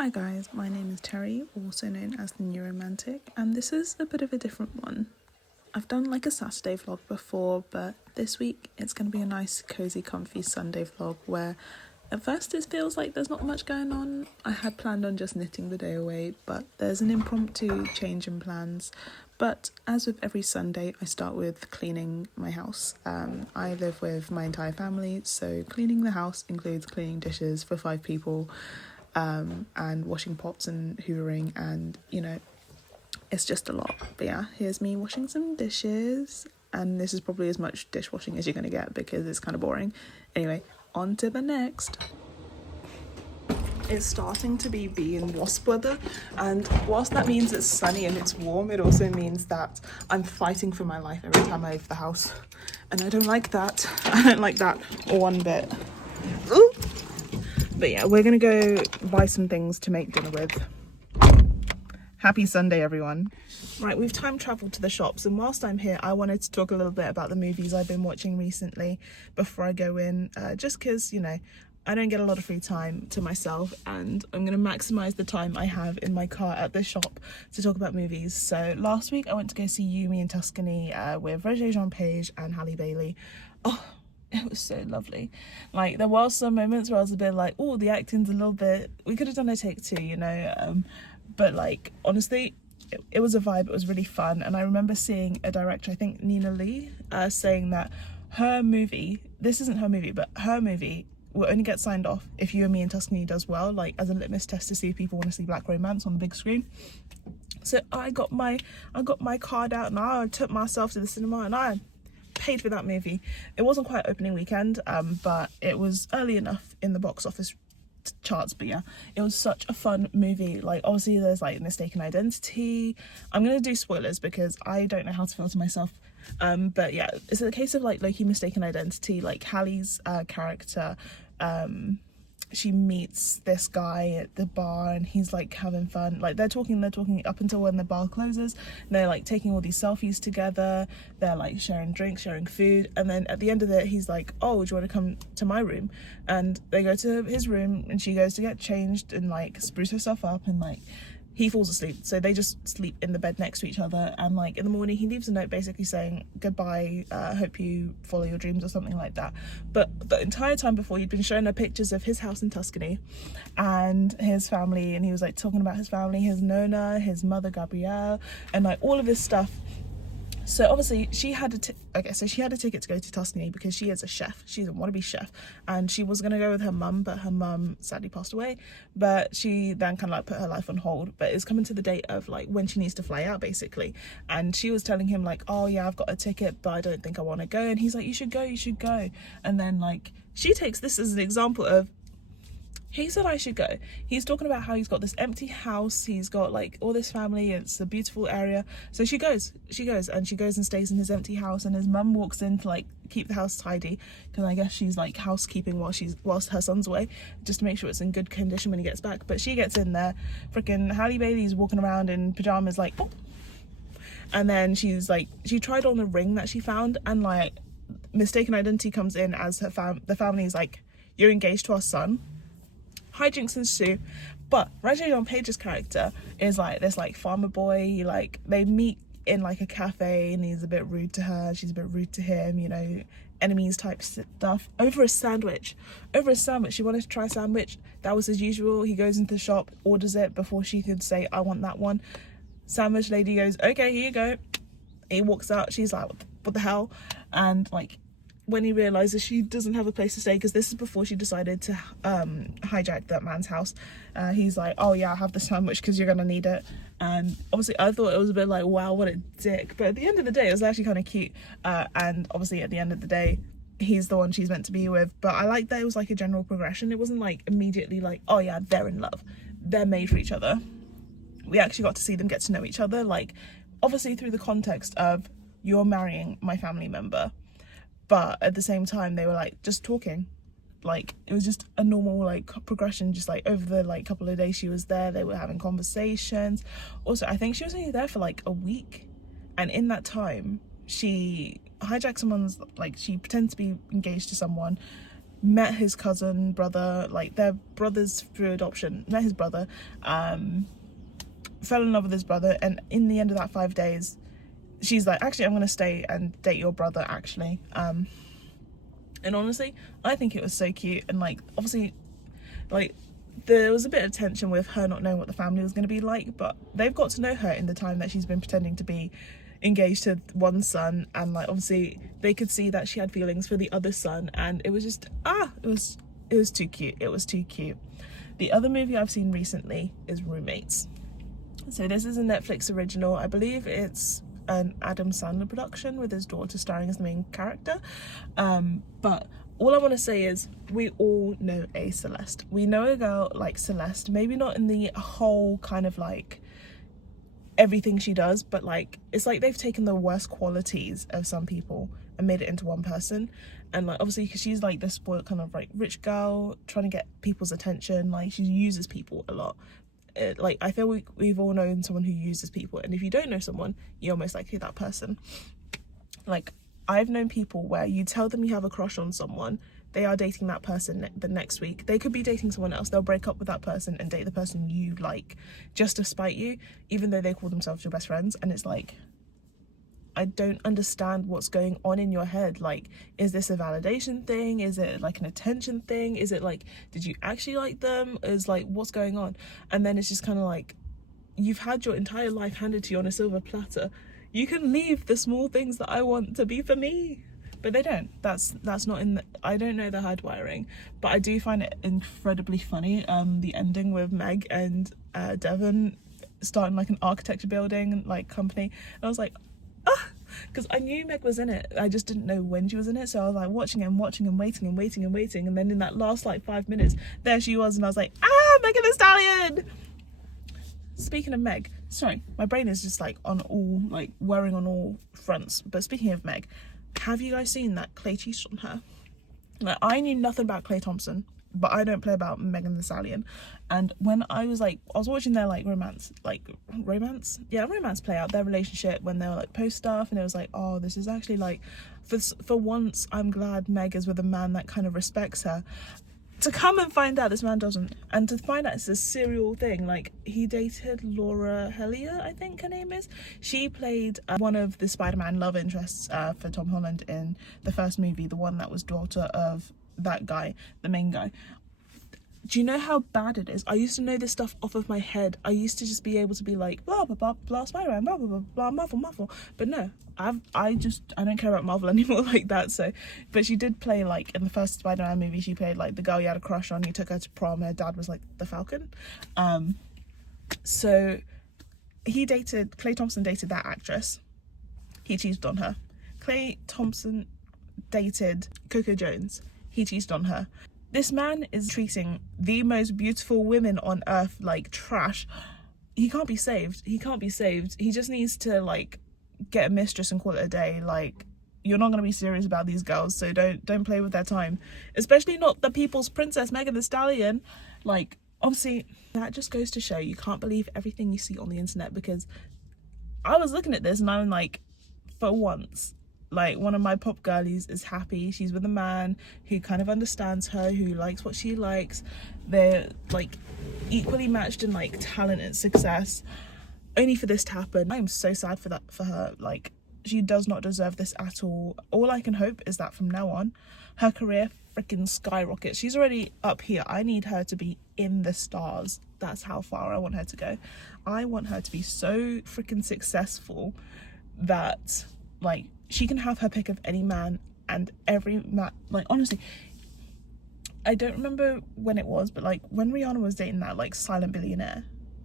Hi guys, my name is Terry, also known as the Newrxmantic, and this is a bit of a different one. I've done like a Saturday vlog before, but this week it's going to be a nice, cozy, comfy Sunday vlog where at first it feels like there's not much going on. I had planned on just knitting the day away, but there's an impromptu change in plans. But as with every Sunday, I start with cleaning my house. I live with my entire family, so cleaning the house includes cleaning dishes for 5 people, and washing pots and hoovering, and it's just a lot. But yeah, here's me washing some dishes, and this is probably as much dishwashing as you're gonna get because it's kind of boring. Anyway, on to the next. It's starting to be bee and wasp weather, and whilst that means it's sunny and it's warm, it also means that I'm fighting for my life every time I leave the house, and I don't like that. I don't like that one bit. Ooh. But yeah, we're gonna go buy some things to make dinner with. Happy Sunday, everyone. Right, we've time traveled to the shops, and whilst I'm here, I wanted to talk a little bit about the movies I've been watching recently before I go in, just because, I don't get a lot of free time to myself, and I'm going to maximise the time I have in my car at the shop to talk about movies. So last week I went to go see You, Me and Tuscany with Roger Page and Halle Bailey. Oh, it was so lovely. Like, there were some moments where I was a bit like, oh, the acting's a little bit, we could have done a take 2, but like, honestly, it was a vibe. It was really fun. And I remember seeing a director, I think Nina Lee, saying that her movie, this isn't her movie, but her movie will only get signed off if You and Me and Tuscany does well, like as a litmus test to see if people want to see black romance on the big screen. So I got my card out and I took myself to the cinema and I paid for that movie. It wasn't quite opening weekend, but it was early enough in the box office charts. But yeah, it was such a fun movie. Like, obviously there's like mistaken identity. I'm gonna do spoilers because I don't know how to filter myself, but yeah, it's a case of like low-key mistaken identity. Like Hallie's character, she meets this guy at the bar and he's like having fun, like they're talking up until when the bar closes. They're like taking all these selfies together, they're like sharing drinks, sharing food, and then at the end of it he's like, oh, do you want to come to my room? And they go to his room and she goes to get changed and like spruce herself up, and like he falls asleep, so they just sleep in the bed next to each other. And like in the morning he leaves a note basically saying goodbye, hope you follow your dreams or something like that. But the entire time before, he'd been showing her pictures of his house in Tuscany and his family, and he was like talking about his family, his nonna, his mother Gabrielle, and like all of his stuff. So obviously she had a ticket to go to Tuscany because she is a chef. She's a wannabe chef, and she was gonna go with her mum, but her mum sadly passed away. But she then kind of like put her life on hold. But it's coming to the date of like when she needs to fly out basically, and she was telling him like, oh yeah, I've got a ticket, but I don't think I want to go. And he's like, you should go. And then like she takes this as an example of, he said I should go. He's talking about how he's got this empty house, he's got like all this family, it's a beautiful area. So she goes and stays in his empty house, and his mum walks in to like keep the house tidy, because I guess she's like housekeeping whilst her son's away, just to make sure it's in good condition when he gets back. But she gets in there, freaking Halle Bailey's walking around in pajamas like, oh. And then she's like, she tried on a ring that she found, and like mistaken identity comes in as the family is like, you're engaged to our son. Hijinks ensue. But Roger Page's character is like this like farmer boy. Like they meet in like a cafe and he's a bit rude to her, she's a bit rude to him, enemies type stuff over a sandwich. She wanted to try a sandwich, that was as usual. He goes into the shop, orders it before she could say I want that one. Sandwich lady goes, okay, here you go. He walks out, she's like, what the hell? And like when he realizes she doesn't have a place to stay, because this is before she decided to hijack that man's house, he's like, oh yeah, I'll have the sandwich because you're gonna need it. And obviously I thought it was a bit like, wow, what a dick, but at the end of the day it was actually kind of cute. And obviously at the end of the day he's the one she's meant to be with. But I like that it was like a general progression. It wasn't like immediately like, oh yeah, they're in love, they're made for each other. We actually got to see them get to know each other, like obviously through the context of, you're marrying my family member, but at the same time they were like just talking. Like it was just a normal like progression, just like over the like couple of days she was there, they were having conversations. Also, I think she was only there for like a week, and in that time she hijacked someone's, like she pretends to be engaged to someone, met his cousin, brother, like they're brothers through adoption, met his brother, fell in love with his brother, and in the end of that 5 days, she's like, actually, I'm gonna stay and date your brother, actually. And honestly, I think it was so cute, and like, obviously, like, there was a bit of tension with her not knowing what the family was going to be like, but they've got to know her in the time that she's been pretending to be engaged to one son, and like, obviously they could see that she had feelings for the other son, and it was just it was too cute. It was too cute. The other movie I've seen recently is Roommates. So this is a Netflix original. I believe it's an Adam Sandler production with his daughter starring as the main character, but all I want to say is we all know a Celeste. We know a girl like Celeste, maybe not in the whole kind of like everything she does, but like it's like they've taken the worst qualities of some people and made it into one person. And like, obviously, because she's like this spoiled kind of like rich girl trying to get people's attention, like she uses people a lot. Like, I feel we've all known someone who uses people, and if you don't know someone, you're most likely that person. Like, I've known people where you tell them you have a crush on someone, they are dating that person the next week. They could be dating someone else. They'll break up with that person and date the person you like just to spite you, even though they call themselves your best friends. And it's like, I don't understand what's going on in your head. Like, is this a validation thing? Is it like an attention thing? Is it like, did you actually like them? Is like, what's going on? And then it's just kind of like, you've had your entire life handed to you on a silver platter. You can leave the small things that I want to be for me, but they don't. That's not in the, I don't know the hardwiring, but I do find it incredibly funny, the ending with Meg and Devon starting like an architecture building like company, and I was like, because I knew Meg was in it, I just didn't know when she was in it. So I was like watching and waiting, and then in that last like 5 minutes, there she was, and I was like, Megan Thee Stallion. Speaking of Meg, sorry, my brain is just like on all, like whirring on all fronts. But speaking of Meg, have you guys seen that Clay cheated on her? Like, I knew nothing about Clay Thompson, but I don't play about Megan Thee Stallion. And when I was watching their like romance play out, their relationship, when they were like post stuff, and it was like, oh, this is actually like, for once, I'm glad Meg is with a man that kind of respects her. To come and find out this man doesn't, and to find out it's a serial thing. Like, he dated Laura Hellier, I think her name is. She played one of the Spider-Man love interests for Tom Holland in the first movie, the one that was daughter of that guy, the main guy. Do you know how bad it is? I used to know this stuff off of my head. I used to just be able to be like, blah, blah, blah, blah, Spider-Man, blah, blah, blah, blah, Marvel. But no, I don't care about Marvel anymore like that. So, but she did play, like, in the first Spider-Man movie, she played, like, the girl you had a crush on. You took her to prom. Her dad was, like, the Falcon. So Clay Thompson dated that actress. He cheated on her. Clay Thompson dated Coco Jones. He cheated on her. This man is treating the most beautiful women on earth like trash. He can't be saved. He just needs to like get a mistress and call it a day. Like, you're not going to be serious about these girls, so don't play with their time. Especially not the people's princess, Megan Thee Stallion. Like, obviously, that just goes to show you can't believe everything you see on the internet, because I was looking at this and I'm like, for once, like, one of my pop girlies is happy. She's with a man who kind of understands her, who likes what she likes. They're like equally matched in like talent and success, only for this to happen. I am so sad for her. Like, she does not deserve this at all. All I can hope is that from now on, her career freaking skyrockets. She's already up here. I need her to be in the stars. That's how far I want her to go. I want her to be so freaking successful that, like, she can have her pick of any man, and every man, like, honestly, I don't remember when it was, but like when Rihanna was dating that like silent billionaire,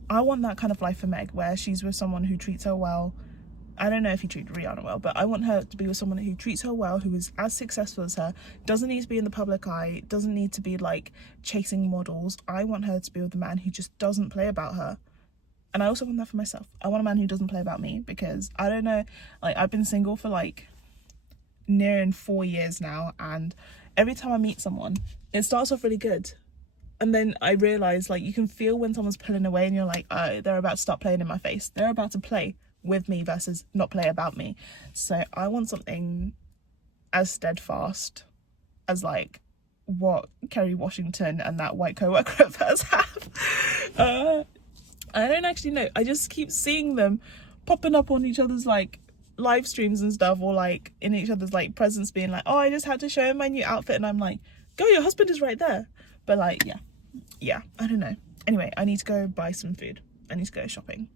I want that kind of life for Meg, where she's with someone who treats her well. I don't know if he treated Rihanna well, but I want her to be with someone who treats her well, who is as successful as her, doesn't need to be in the public eye, doesn't need to be like chasing models. I want her to be with a man who just doesn't play about her. And I also want that for myself. I want a man who doesn't play about me, because I don't know, like, I've been single for like nearing 4 years now, and every time I meet someone, it starts off really good. And then I realise, like, you can feel when someone's pulling away and you're like, oh, they're about to start playing in my face. They're about to play with me versus not play about me. So I want something as steadfast as like what Kerry Washington and that white co-worker of hers have. I don't actually know. I just keep seeing them popping up on each other's like live streams and stuff, or like in each other's like presence, being like, oh, I just had to show him my new outfit, and I'm like, go, your husband is right there. But like, yeah, I don't know. Anyway, I need to go buy some food. I need to go shopping.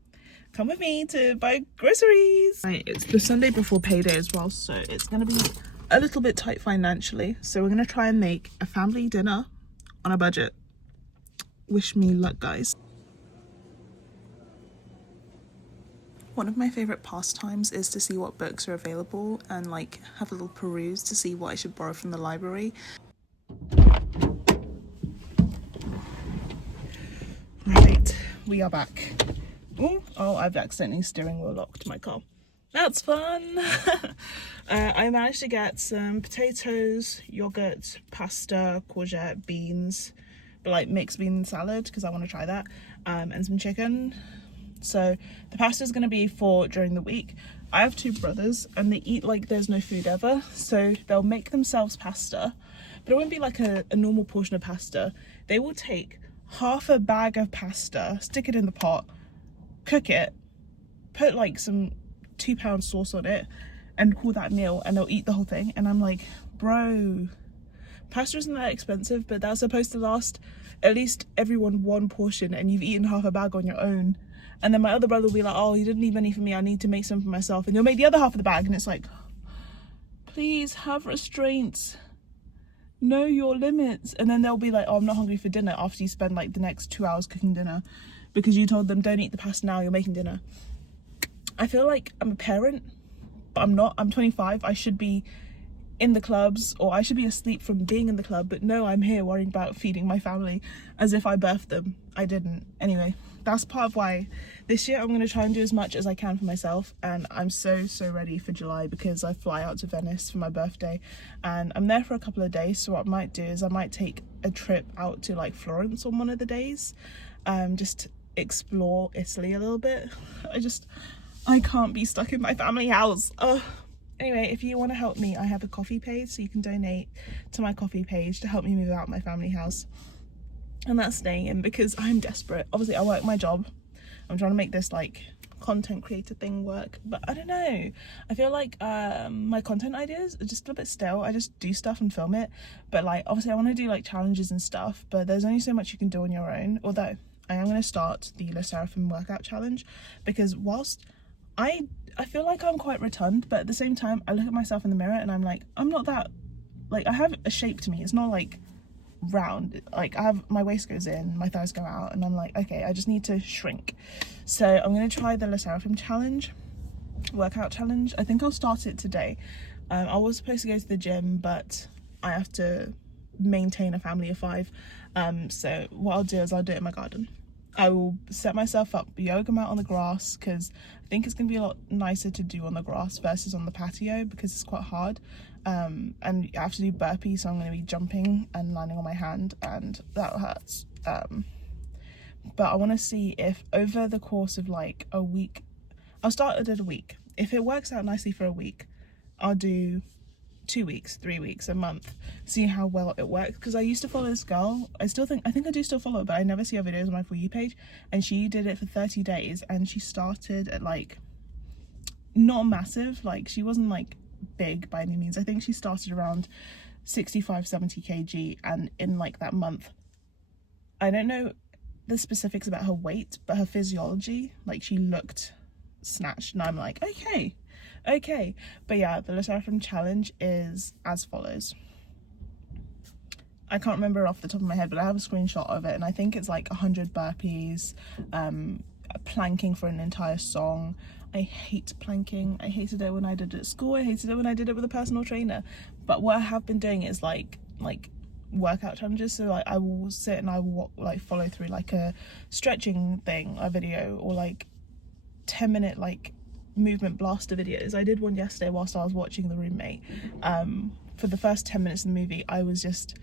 Come with me to buy groceries. Right, it's the Sunday before payday as well, so it's gonna be a little bit tight financially, so we're gonna try and make a family dinner on a budget. Wish me luck, guys. One of my favourite pastimes is to see what books are available and like have a little peruse to see what I should borrow from the library. Right, we are back. Oh, I've accidentally steering wheel locked my car. That's fun. I managed to get some potatoes, yogurt, pasta, courgette, beans, but like mixed bean salad because I want to try that, and some chicken. So the pasta is going to be for during the week. I have two brothers and they eat like there's no food ever, so they'll make themselves pasta, but it won't be like a normal portion of pasta. They will take half a bag of pasta, stick it in the pot, cook it, put like some £2 sauce on it and call that meal, and they'll eat the whole thing. And I'm like, bro, pasta isn't that expensive, but that's supposed to last at least everyone one portion, and you've eaten half a bag on your own. And then my other brother will be like, oh, you didn't leave any for me, I need to make some for myself. And you'll make the other half of the bag, and it's like, please have restraints, know your limits. And then they'll be like, oh, I'm not hungry for dinner, after you spend like the next 2 hours cooking dinner because you told them don't eat the pasta now, you're making dinner. I feel like I'm a parent, but I'm not. I'm 25, I should be in the clubs, or I should be asleep from being in the club, but no, I'm here worrying about feeding my family as if I birthed them. I didn't. Anyway, that's part of why this year I'm going to try and do as much as I can for myself, and I'm so ready for July because I fly out to Venice for my birthday and I'm there for a couple of days. So what I might do is I might take a trip out to like Florence on one of the days, just explore Italy a little bit. I can't be stuck in my family house. Anyway, if you want to help me, I have a coffee page, so you can donate to my coffee page to help me move out my family house. And that's staying in because I'm desperate. Obviously, I work my job. I'm trying to make this like content creator thing work, but I don't know. I feel like my content ideas are just a bit stale. I just do stuff and film it, but like obviously I want to do like challenges and stuff, but there's only so much you can do on your own. Although I am going to start the Le Seraphim workout challenge, because whilst I feel like I'm quite rotund, but at the same time I look at myself in the mirror and I'm like, I'm not that, like I have a shape to me. It's not like round, like I have, my waist goes in, my thighs go out, and I'm like, okay, I just need to shrink. So I'm going to try the Le Seraphim challenge, workout challenge. I think I'll start it today. I was supposed to go to the gym, but I have to maintain a family of 5. So what I'll do is I'll do it in my garden. I will set myself up yoga mat on the grass because I think it's going to be a lot nicer to do on the grass versus on the patio because it's quite hard. And you have to do burpees, so I'm going to be jumping and landing on my hand, and that hurts. But I want to see if over the course of like a week, I'll start it at a week. If it works out nicely for a week, I'll do 2 weeks, 3 weeks, a month, see how well it works. Because I used to follow this girl, I think I do still follow her, but I never see her videos on my For You page, and she did it for 30 days and she started at like, not massive, like she wasn't like big by any means. I think she started around 65-70 kg, and in like that month, I don't know the specifics about her weight, but her physiology, like she looked snatched, and I'm like, okay. But yeah, the Le Seraphim challenge is as follows. I can't remember off the top of my head, but I have a screenshot of it, and I think it's like 100 burpees, planking for an entire song. I hate planking. I hated it when I did it at school. I hated it when I did it with a personal trainer. But what I have been doing is like workout challenges. So like I will sit and I will like follow through like a stretching thing, a video, or like 10-minute like movement blaster videos. I did one yesterday whilst I was watching The Roommate. For the first 10 minutes of the movie, I was just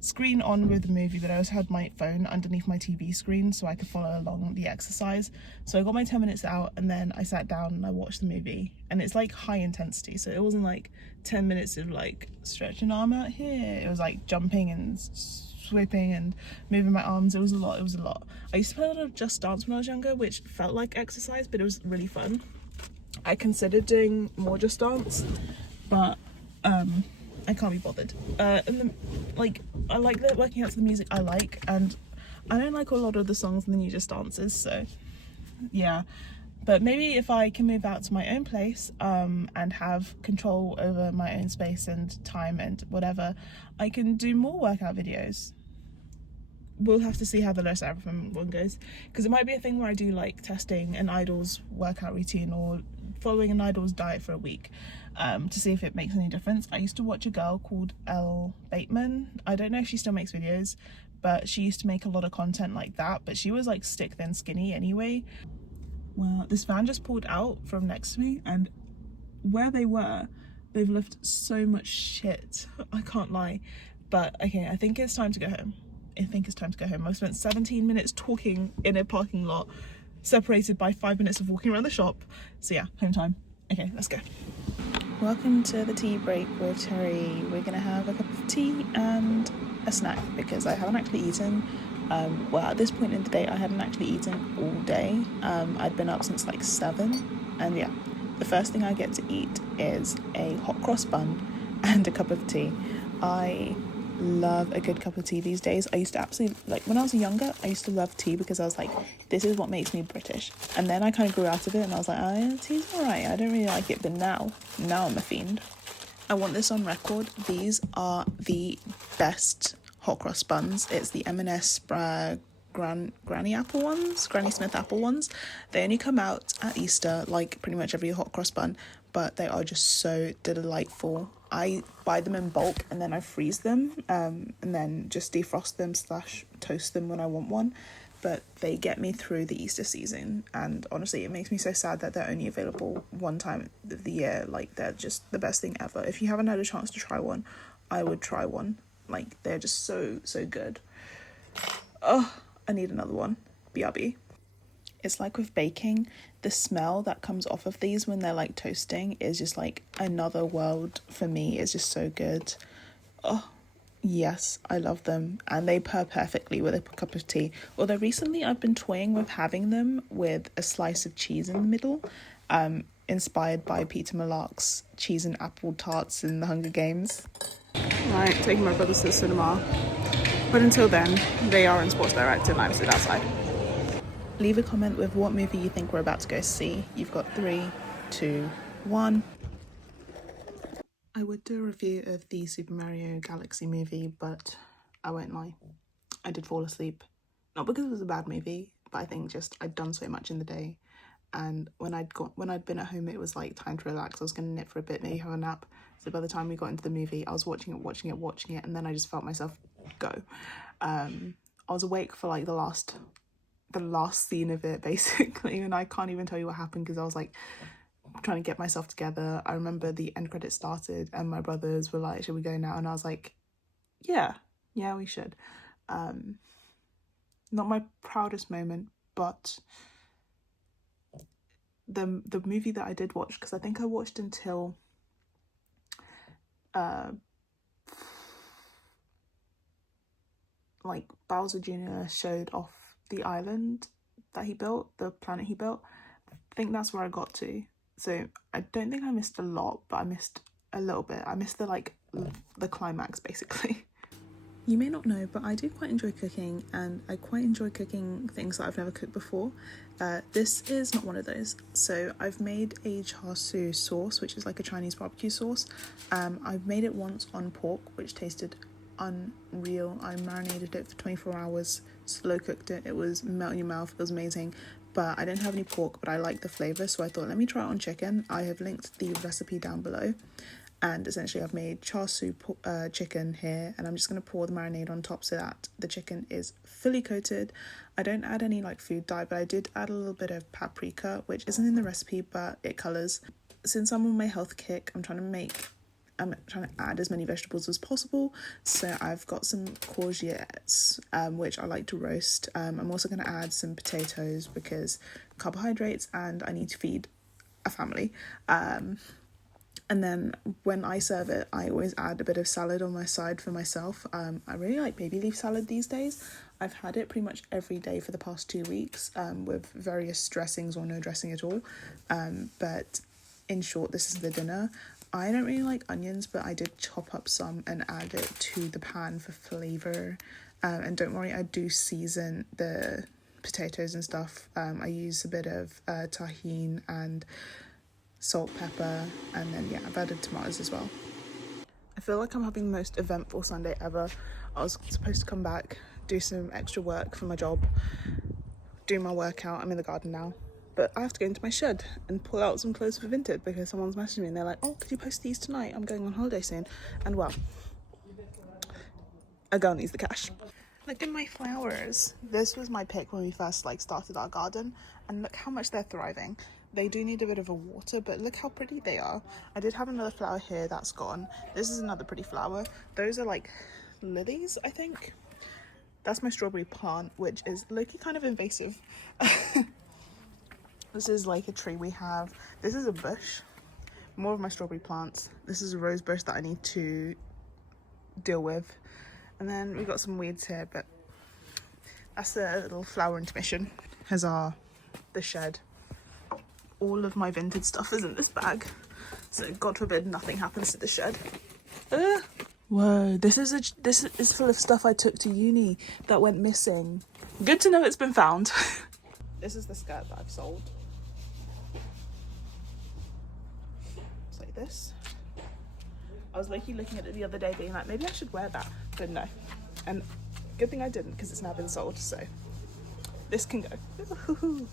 screen on with the movie, but I also had my phone underneath my TV screen so I could follow along the exercise. So I got my 10 minutes out, and then I sat down and I watched the movie, and it's like high intensity, so it wasn't like 10 minutes of like stretch an arm out here. It was like jumping and swooping and moving my arms. It was a lot. I used to play a lot of Just Dance when I was younger, which felt like exercise, but it was really fun. I considered doing more Just Dance, but I can't be bothered. I like the working out to the music I like, and I don't like a lot of the songs in the new Just Dances, so yeah. But maybe if I can move out to my own place and have control over my own space and time and whatever, I can do more workout videos. We'll have to see how the Low Seraphim one goes, because it might be a thing where I do like testing an idol's workout routine or following an idol's diet for a week to see if it makes any difference. I used to watch a girl called Elle Bateman. I don't know if she still makes videos, but she used to make a lot of content like that, but she was like stick thin skinny anyway. Well, this van just pulled out from next to me, and where they were, they've left so much shit, I can't lie. But okay, I think it's time to go home. I've spent 17 minutes talking in a parking lot, separated by 5 minutes of walking around the shop. So yeah, home time. Okay, let's go. Welcome to the tea break with Terry. We're gonna have a cup of tea and a snack because I haven't actually eaten. Well, at this point in the day, I hadn't actually eaten all day. I'd been up since like 7, and yeah, the first thing I get to eat is a hot cross bun and a cup of tea. I love a good cup of tea these days. I used to absolutely, like when I was younger, I used to love tea because I was like, this is what makes me British. And then I kind of grew out of it and I was like, oh yeah, tea's alright, I don't really like it. But now I'm a fiend. I want this on record. These are the best hot cross buns. It's the M&S Granny Smith apple ones. They only come out at Easter, like pretty much every hot cross bun, but they are just so delightful. I buy them in bulk and then I freeze them and then just defrost them / toast them when I want one. But they get me through the Easter season, and honestly it makes me so sad that they're only available one time of the year. Like, they're just the best thing ever. If you haven't had a chance to try one, I would try one. Like, they're just so good. Oh, I need another one. BRB. It's like with baking, the smell that comes off of these when they're like toasting is just like another world for me. It's just so good. Oh, yes, I love them. And they pair perfectly with a cup of tea. Although recently I've been toying with having them with a slice of cheese in the middle, inspired by Peter Malark's cheese and apple tarts in The Hunger Games. Right, taking my brothers to the cinema. But until then, they are in Sports Direct and I'm stood outside. Leave a comment with what movie you think we're about to go see. You've got 3, 2, 1. I would do a review of the Super Mario Galaxy movie, but I won't lie, I did fall asleep. Not because it was a bad movie, but I think just I'd done so much in the day, and when I'd been at home, it was like time to relax. I was gonna knit for a bit, maybe have a nap. So by the time we got into the movie, I was watching it, and then I just felt myself go. I was awake for like the last scene of it, basically, and I can't even tell you what happened because I was like trying to get myself together. I remember the end credits started and my brothers were like, should we go now? And I was like, yeah, we should. Not my proudest moment, but the movie that I did watch, because I think I watched until like Bowser Jr. showed off the island that he built, the planet he built. I think that's where I got to. So I don't think I missed a lot, but I missed a little bit. I missed the climax, basically. You may not know, but I do quite enjoy cooking, and I quite enjoy cooking things that I've never cooked before. This is not one of those. So I've made a char siu sauce, which is like a Chinese barbecue sauce. I've made it once on pork, which tasted unreal. I marinated it for 24 hours, slow cooked it. It was melt in your mouth. It was amazing. But I didn't have any pork, but I like the flavour, so I thought, let me try it on chicken. I have linked the recipe down below. And essentially I've made char siu chicken here, and I'm just going to pour the marinade on top so that the chicken is fully coated. I don't add any like food dye, but I did add a little bit of paprika, which isn't in the recipe, but it colours. Since I'm on my health kick, I'm trying to make I'm trying to add as many vegetables as possible. So I've got some courgettes, which I like to roast. I'm also going to add some potatoes because carbohydrates, and I need to feed a family. And then when I serve it, I always add a bit of salad on my side for myself. I really like baby leaf salad these days. I've had it pretty much every day for the past 2 weeks, with various dressings or no dressing at all. But in short, this is the dinner. I don't really like onions, but I did chop up some and add it to the pan for flavour. And don't worry, I do season the potatoes and stuff. I use a bit of tahine and salt, pepper, and then I've added tomatoes as well. I feel like I'm having the most eventful Sunday ever. I was supposed to come back, do some extra work for my job, do my workout. I'm in the garden now, but I have to go into my shed and pull out some clothes for Vinted because someone's messaged me and they're like, oh, could you post these tonight? I'm going on holiday soon. And well, a girl needs the cash. Look at my flowers. This was my pick when we first started our garden, and look how much they're thriving. They do need a bit of a water, but look how pretty they are. I did have another flower here that's gone. This is another pretty flower. Those are like lilies, I think. That's my strawberry plant, which is low-key kind of invasive. This is like a tree we have. This is a bush. More of my strawberry plants. This is a rose bush that I need to deal with. And then we got some weeds here, but that's a little flower intermission. Huzzah, the shed. All of my Vinted stuff is in this bag, so God forbid nothing happens to the shed. Whoa, this is full of stuff I took to uni that went missing. Good to know it's been found. This is the skirt that I've sold. It's like this. I was looking at it the other day being like, maybe I should wear that, but no. And good thing I didn't, because it's now been sold, so this can go.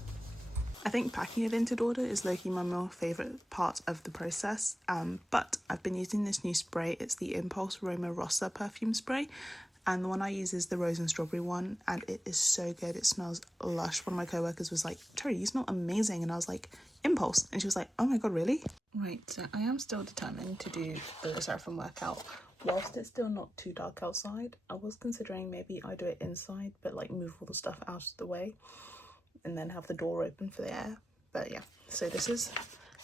I think packing a Vinted order is low-key my more favourite part of the process, but I've been using this new spray. It's the Impulse Roma Rossa perfume spray, and the one I use is the rose and strawberry one, and it is so good. It smells lush. One of my co-workers was like, Terry, you smell amazing, and I was like, Impulse, and she was like, oh my god, really? Right, so I am still determined to do the seraphim workout. Whilst it's still not too dark outside, I was considering maybe I do it inside, but move all the stuff out of the way and then have the door open for the air. But yeah, so this is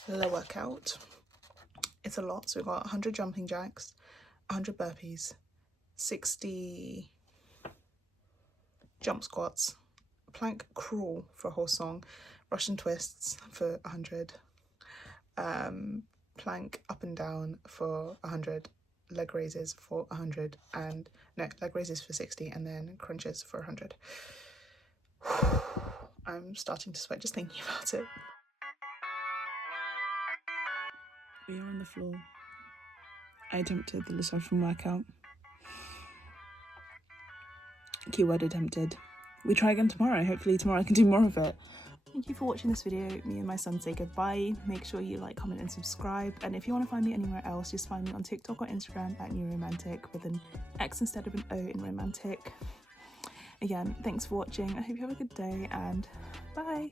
the workout. It's a lot. So we've got 100 jumping jacks, 100 burpees, 60 jump squats, plank crawl for a whole song, Russian twists for 100, plank up and down for 100, leg raises for 100, and no, leg raises for 60, and then crunches for 100. I'm starting to sweat just thinking about it. We are on the floor. I attempted the seraphim workout. Keyword attempted. We try again tomorrow. Hopefully tomorrow I can do more of it. Thank you for watching this video. Me and my son say goodbye. Make sure you like, comment and subscribe. And if you want to find me anywhere else, just find me on TikTok or Instagram at Newrxmantic with an X instead of an O in romantic. Again, thanks for watching. I hope you have a good day and bye.